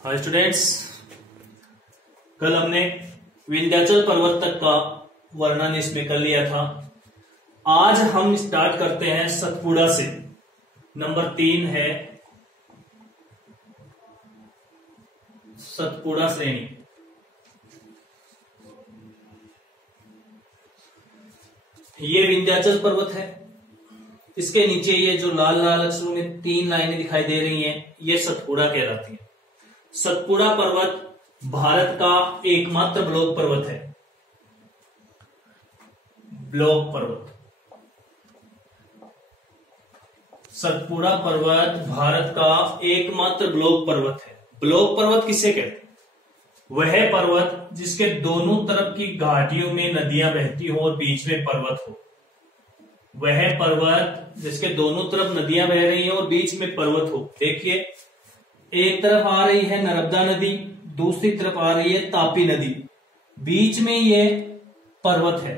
Hi students, कल हमने विंध्याचल पर्वत तक का वर्णन इसमें कर लिया था। आज हम स्टार्ट करते हैं सतपुड़ा से। नंबर 3 है सतपुड़ा श्रेणी। ये विंध्याचल पर्वत है। इसके नीचे ये जो लाल लाल अक्षरों में 3 लाइनें दिखाई दे रही हैं, ये सतपुड़ा कहलाती है। सतपुड़ा पर्वत भारत का एकमात्र ब्लॉक पर्वत है। ब्लॉक पर्वत, सतपुड़ा पर्वत भारत का एकमात्र ब्लॉक पर्वत है। ब्लॉक पर्वत किसे कहते हैं? वह पर्वत जिसके दोनों तरफ की घाटियों में नदियां बहती हो और बीच में पर्वत हो। वह पर्वत जिसके दोनों तरफ नदियां बह रही हैं और बीच में पर्वत हो। देखिए, एक तरफ आ रही है नर्मदा नदी, दूसरी तरफ आ रही है तापी नदी, बीच में ये पर्वत है।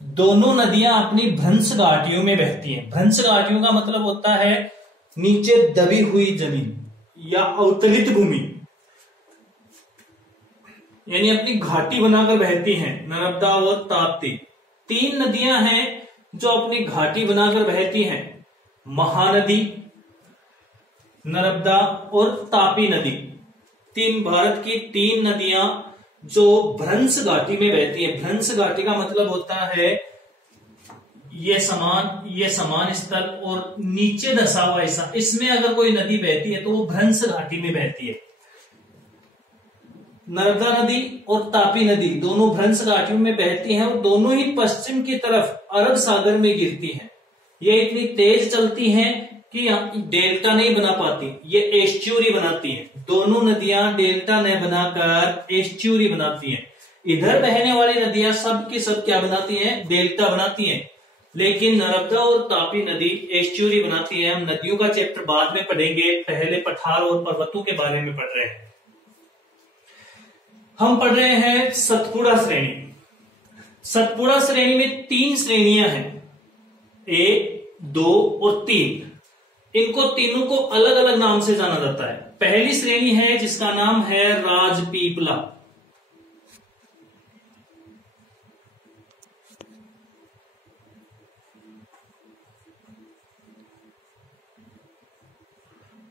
दोनों नदियां अपनी भ्रंश घाटियों में बहती हैं। भ्रंश घाटियों का मतलब होता है नीचे दबी हुई जमीन या अवतलित भूमि, यानी अपनी घाटी बनाकर बहती हैं। नर्मदा और ताप्ती 3 नदियां हैं जो अपनी घाटी बनाकर बहती हैं। महानदी, नर्मदा और तापी नदी, भारत की 3 नदियां जो भ्रंश घाटी में बहती हैं। भ्रंश घाटी का मतलब होता है ये समान स्थल और नीचे धसा हुआ हिस्सा। इसमें अगर कोई नदी बहती है तो वो भ्रंश घाटी में बहती है। नर्मदा नदी और तापी नदी दोनों भ्रंश घाटियों में बहती हैं और दोनों ही पश्चिम की तरफ अरब सागर में गिरती हैं। ये इतनी तेज चलती हैं कि डेल्टा नहीं बना पाती, ये एस्च्यूरी बनाती हैं। दोनों नदियां डेल्टा न बनाकर एस्च्यूरी बनाती हैं। इधर बहने वाली नदियां सब की सब क्या बनाती हैं? डेल्टा बनाती हैं। लेकिन नर्मदा और तापी नदी एस्च्यूरी बनाती है। हम नदियों का चैप्टर बाद में पढ़ेंगे, पहले पठार और पर्वतों के बारे में पढ़ रहे हैं। हम पढ़ रहे हैं सतपुड़ा श्रेणी। सतपुड़ा श्रेणी में 3 श्रेणियां हैं, 1, 2 और 3। इनको तीनों को अलग अलग नाम से जाना जाता है। पहली श्रेणी है जिसका नाम है राजपीपला।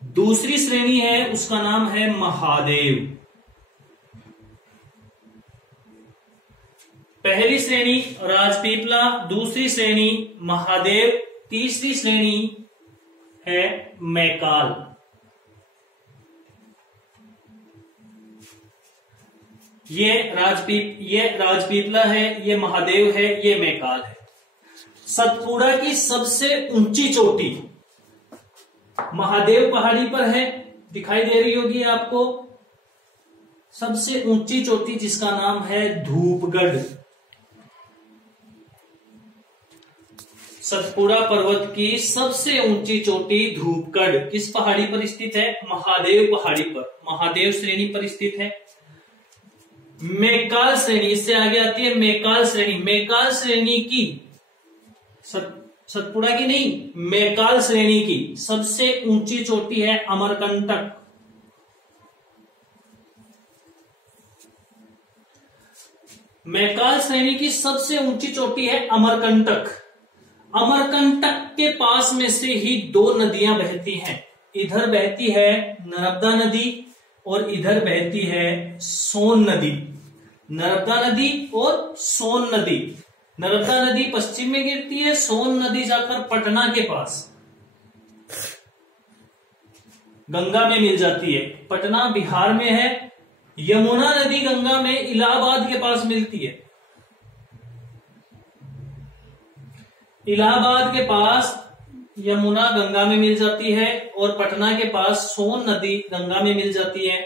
दूसरी श्रेणी है, उसका नाम है महादेव। पहली श्रेणी राजपीपला, दूसरी श्रेणी महादेव, तीसरी श्रेणी है मैकाल। ये राजपीपला है, ये महादेव है, ये मैकाल है। सतपुड़ा की सबसे ऊंची चोटी महादेव पहाड़ी पर है, दिखाई दे रही होगी आपको। सबसे ऊंची चोटी जिसका नाम है धूपगढ़। सतपुड़ा पर्वत की सबसे ऊंची चोटी धूपगढ़ किस पहाड़ी पर स्थित है? महादेव पहाड़ी पर, महादेव श्रेणी पर स्थित है। मैकाल श्रेणी, इससे आगे आती है मैकाल श्रेणी। मैकाल श्रेणी की सतपुड़ा की नहीं, मैकाल श्रेणी की सबसे ऊंची चोटी है अमरकंटक। मैकाल श्रेणी की सबसे ऊंची चोटी है अमरकंटक। अमरकंटक के पास में से ही 2 नदियां बहती हैं। इधर बहती है नर्मदा नदी और इधर बहती है सोन नदी। नर्मदा नदी और सोन नदी। नर्मदा नदी पश्चिम में गिरती है, सोन नदी जाकर पटना के पास गंगा में मिल जाती है। पटना बिहार में है। यमुना नदी गंगा में इलाहाबाद के पास मिलती है। इलाहाबाद के पास यमुना गंगा में मिल जाती है और पटना के पास सोन नदी गंगा में मिल जाती है।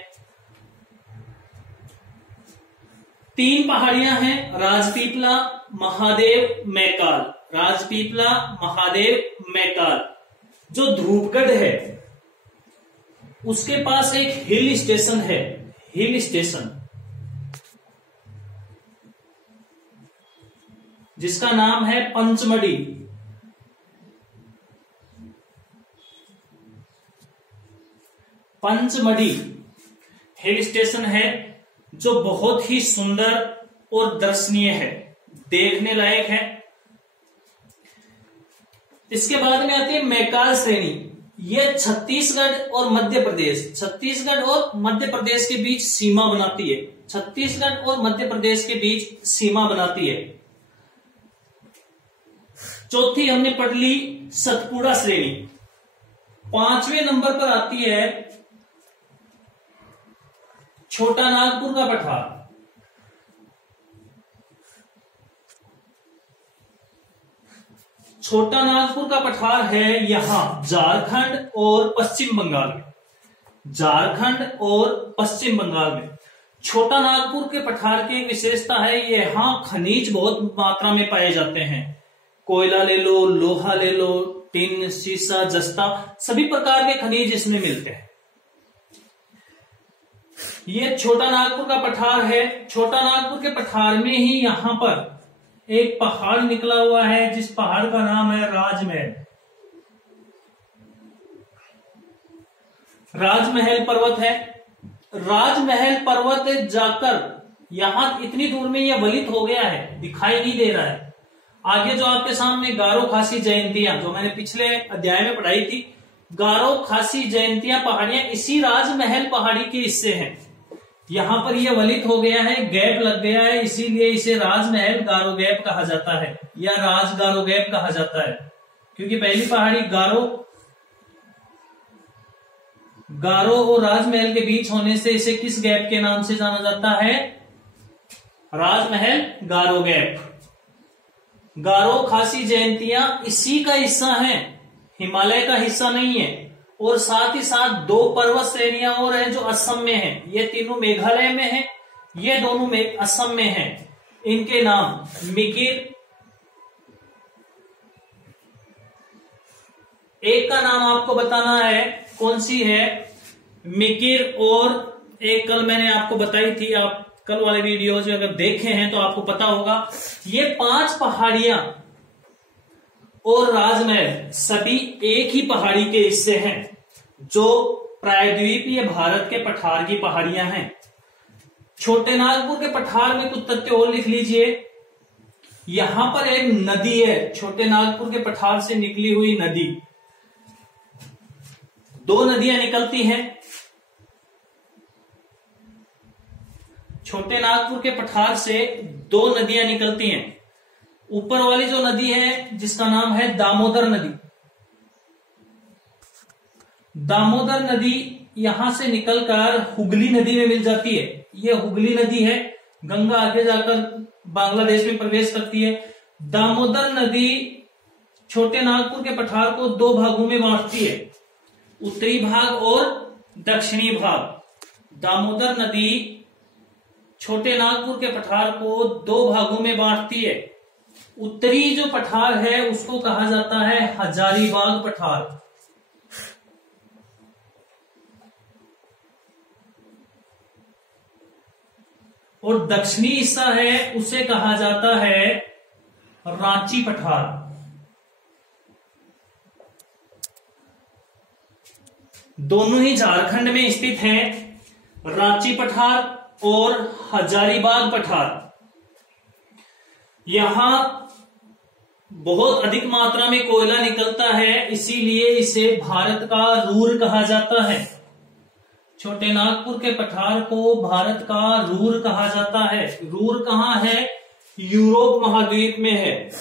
3 पहाड़ियां हैं, राजपीपला, महादेव, मैकाल। राजपीपला, महादेव, मैकाल। जो धूपगढ़ है उसके पास एक हिल स्टेशन है, हिल स्टेशन, जिसका नाम है पंचमढ़ी। पंचमढ़ी हिल स्टेशन है जो बहुत ही सुंदर और दर्शनीय है, देखने लायक है। इसके बाद में आती है मैकाल श्रेणी। यह छत्तीसगढ़ और मध्य प्रदेश के बीच सीमा बनाती है। छत्तीसगढ़ और मध्य प्रदेश के बीच सीमा बनाती है। चौथी हमने पढ़ ली सतपुड़ा श्रेणी। 5वें नंबर पर आती है छोटा नागपुर का पठार। छोटा नागपुर का पठार है यहां झारखंड और पश्चिम बंगाल में। झारखंड और पश्चिम बंगाल में छोटा नागपुर के पठार की एक विशेषता है, यहां खनिज बहुत मात्रा में पाए जाते हैं। कोयला ले लो, लोहा ले लो, टिन, सीसा, जस्ता, सभी प्रकार के खनिज इसमें मिलते हैं। ये छोटा नागपुर का पठार है। छोटा नागपुर के पठार में ही यहां पर एक पहाड़ निकला हुआ है जिस पहाड़ का नाम है राजमहल। राजमहल पर्वत है। राजमहल पर्वत जाकर यहां इतनी दूर में यह वलित हो गया है, दिखाई नहीं दे रहा है। आगे जो आपके सामने गारो खासी जयंतियां, जो मैंने पिछले अध्याय में पढ़ाई थी, गारो खासी जयंतियां पहाड़ियां इसी राजमहल पहाड़ी के हिस्से हैं। यहां पर यह वलित हो गया है, गैप लग गया है, इसीलिए इसे राजमहल गारो गैप कहा जाता है या राज गारो गैप कहा जाता है। क्योंकि पहली पहाड़ी गारो और राजमहल के बीच होने से इसे किस गैप के नाम से जाना जाता है? राजमहल गारो गैप। गारो खासी जयंतियां इसी का हिस्सा है, हिमालय का हिस्सा नहीं है। और साथ ही साथ 2 पर्वत श्रेणियां और हैं जो असम में हैं। ये तीनों मेघालय में हैं, ये दोनों में असम में हैं। इनके नाम मिकिर, एक का नाम आपको बताना है, कौन सी है? मिकिर। और एक कल मैंने आपको बताई थी, आप कल वाले वीडियोज अगर देखे हैं तो आपको पता होगा। ये 5 पहाड़ियां और राजमहल सभी एक ही पहाड़ी के हिस्से हैं, जो प्रायद्वीपीय भारत के पठार की पहाड़ियां हैं। छोटे नागपुर के पठार में कुछ तथ्य और लिख लीजिए। यहां पर एक नदी है, छोटे नागपुर के पठार से निकली हुई नदी। 2 नदियां निकलती हैं छोटे नागपुर के पठार से। 2 नदियां निकलती हैं। ऊपर वाली जो नदी है जिसका नाम है दामोदर नदी। दामोदर नदी यहां से निकलकर हुगली नदी में मिल जाती है। यह हुगली नदी है, गंगा आगे जाकर बांग्लादेश में प्रवेश करती है। दामोदर नदी छोटे नागपुर के पठार को 2 भागों में बांटती है, उत्तरी भाग और दक्षिणी भाग। दामोदर नदी छोटे नागपुर के पठार को 2 भागों में बांटती है। उत्तरी जो पठार है उसको कहा जाता है हजारीबाग पठार, और दक्षिणी हिस्सा है उसे कहा जाता है रांची पठार। दोनों ही झारखंड में स्थित हैं, रांची पठार और हजारीबाग पठार। यहां बहुत अधिक मात्रा में कोयला निकलता है, इसीलिए इसे भारत का रूर कहा जाता है। छोटे नागपुर के पठार को भारत का रूर कहा जाता है। रूर कहां है? यूरोप महाद्वीप में है।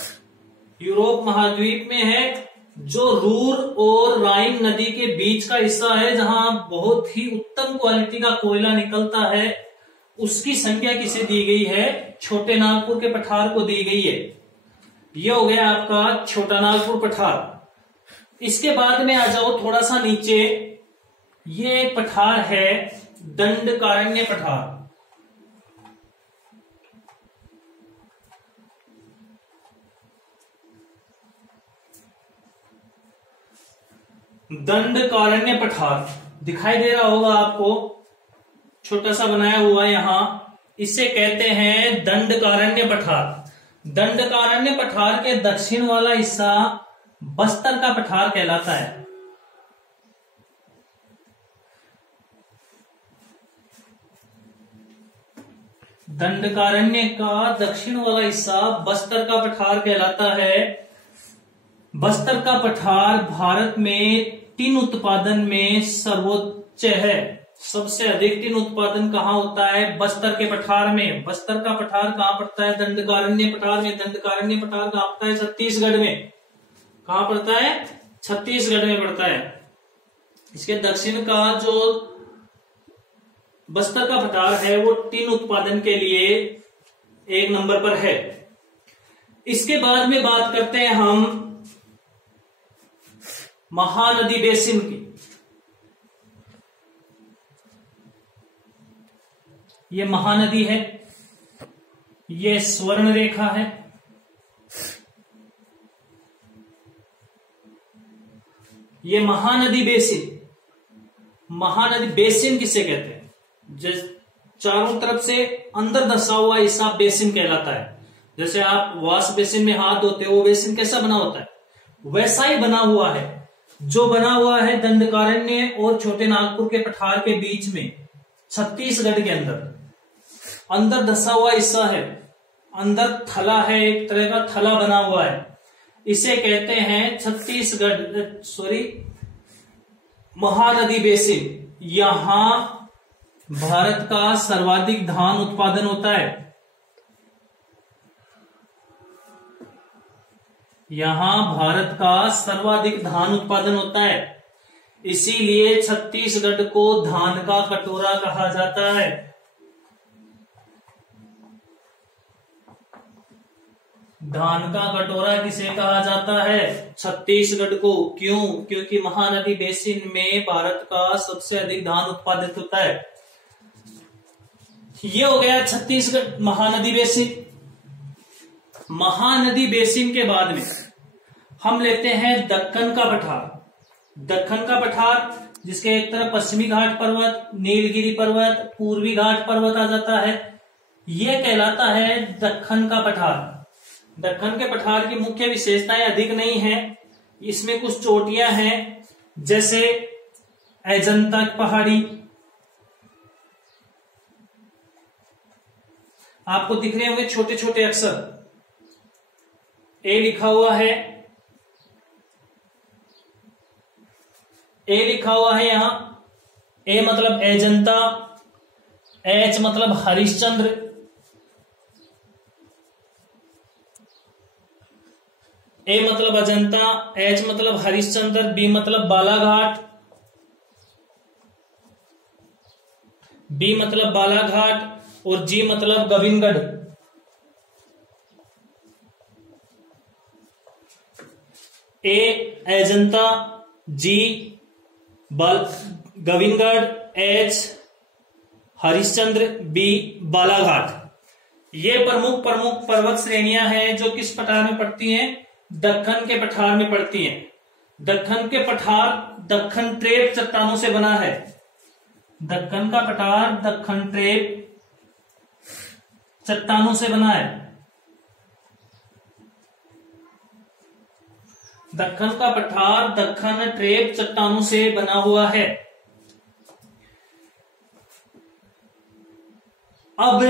यूरोप महाद्वीप में है, जो रूर और राइन नदी के बीच का हिस्सा है, जहां बहुत ही उत्तम क्वालिटी का कोयला निकलता है। उसकी संख्या किसे दी गई है? छोटे नागपुर के पठार को दी गई है। यह हो गया आपका छोटा नागपुर पठार। इसके बाद में आ जाओ थोड़ा सा नीचे, ये एक पठार है दंडकारण्य पठार। दंडकारण्य पठार दिखाई दे रहा होगा आपको, छोटा सा बनाया हुआ यहां, इसे कहते हैं दंडकारण्य पठार। दंडकारण्य पठार के दक्षिण वाला हिस्सा बस्तर का पठार कहलाता है। दंडकारण्य का दक्षिण वाला हिस्सा बस्तर का पठार कहलाता है। बस्तर का पठार भारत में टिन उत्पादन में सर्वोच्च है। सबसे अधिक टिन उत्पादन कहाँ होता है? बस्तर के पठार में। बस्तर का पठार कहाँ पड़ता है? दंडकारण्य पठार में। दंडकारण्य पठार कहाँ पड़ता है? छत्तीसगढ़ में। कहाँ पड़ता है? छत्तीसगढ़ में पड़ता है। इसके दक्षिण का जो बस्तर का पठार है वो टिन उत्पादन के लिए 1 नंबर पर है। इसके बाद में बात करते हैं हम महानदी बेसिन की। ये महानदी है, ये स्वर्ण रेखा है, ये महानदी बेसिन। महानदी बेसिन किसे कहते हैं? चारों तरफ से अंदर धंसा हुआ हिस्सा बेसिन कहलाता है। जैसे आप वॉश बेसिन में हाथ धोते हो, वो बेसिन कैसा बना होता है? वैसा ही बना हुआ है। जो बना हुआ है दंडकारण्य और छोटे नागपुर के पठार के बीच में, छत्तीसगढ़ के अंदर धंसा हुआ हिस्सा है। अंदर थला है, एक तरह का थला बना हुआ है। इसे कहते हैं महानदी बेसिन। यहां भारत का सर्वाधिक धान उत्पादन होता है। यहां भारत का सर्वाधिक धान उत्पादन होता है। इसीलिए छत्तीसगढ़ को धान का कटोरा कहा जाता है। धान का कटोरा किसे कहा जाता है? छत्तीसगढ़ को। क्यों? क्योंकि महानदी बेसिन में भारत का सबसे अधिक धान उत्पादित होता है। ये हो गया छत्तीसगढ़ महानदी बेसिन। महानदी बेसिन के बाद में हम लेते हैं दक्कन का पठार। दक्कन का पठार जिसके एक तरफ पश्चिमी घाट पर्वत, नीलगिरी पर्वत, पूर्वी घाट पर्वत आ जाता है, यह कहलाता है दक्कन का पठार। दक्कन के पठार की मुख्य विशेषताएं अधिक नहीं है। इसमें कुछ चोटियां हैं, जैसे अजंता पहाड़ी, आपको दिख रहे होंगे छोटे छोटे अक्षर, ए लिखा हुआ है, ए लिखा हुआ है यहां। ए मतलब अजंता, एच मतलब हरिश्चंद्र, ए मतलब अजंता, एच मतलब हरिश्चंद्र, बी मतलब बालाघाट, बी मतलब बालाघाट और जी मतलब गोविंदगढ़। ए अजंता, जी गोविंदगढ़, एच हरिश्चंद्र, बी बालाघाट। ये प्रमुख पर्वत श्रेणियां हैं जो किस पठार में पड़ती हैं? दक्कन के पठार में पड़ती हैं। दक्कन के पठार दक्कन ट्रेप चट्टानों से बना है। दक्कन का पठार दक्कन ट्रेप चट्टानों से बना है। दक्कन का पठार दक्कन ट्रेप चट्टानों से बना हुआ है। अब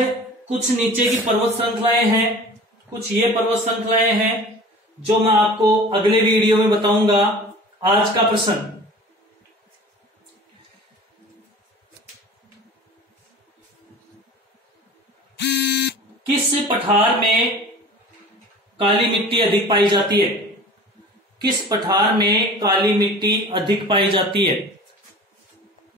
कुछ नीचे की पर्वत श्रृंखलाएं हैं, कुछ ये पर्वत श्रृंखलाएं हैं जो मैं आपको अगले वीडियो में बताऊंगा। आज का प्रश्न, किस पठार में काली मिट्टी अधिक पाई जाती है? किस पठार में काली मिट्टी अधिक पाई जाती है?